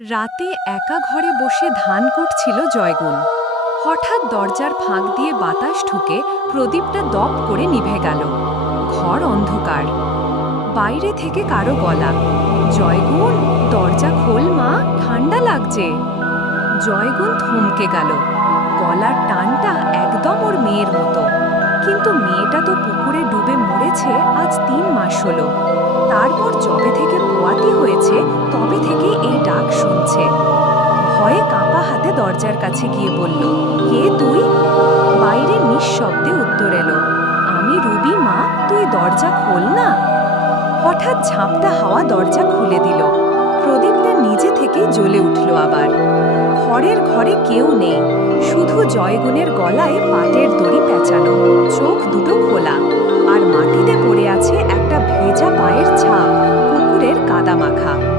রাতে একা ঘরে বসে ধান কুটছিল জয়গুণ। হঠাৎ দরজার ফাঁক দিয়ে বাতাস ঢুকে প্রদীপটা দপ করে নিভে গেল। ঘর অন্ধকার। বাইরে থেকে কারো গলা, জয়গুণ, দরজা খোল মা, ঠান্ডা লাগছে। জয়গুণ থমকে গেল। গলার টানটা একদম ওর মেয়ের মতো। কিন্তু মেয়েটা তো পুকুরে ডুবে মরেছে আজ ৩ মাস হলো। তারপর যবে থেকে পোয়াতি হয়েছে তবে থেকে এই ডাক শুনছে। ভয়ে কাঁপা হাতে দরজার কাছে গিয়ে বলল, কে তুই? বাইরে নিঃশব্দে উত্তর এলো, আমি রুবি মা, তুই দরজা খোল না। হঠাৎ ঝাপটা হাওয়া দরজা খুলে দিল। প্রদীপটা নিজে থেকেই জ্বলে উঠল আবার। ঘরের ঘরে কেউ নেই, শুধু জয়গুণের গলায় পাটের দড়ি পেঁচানো, চোখ দুটো খোলা, আর মাটিতে পড়ে আছে একটা ভেজা পায়ের ছাপ, পুকুরের কাদা মাখা।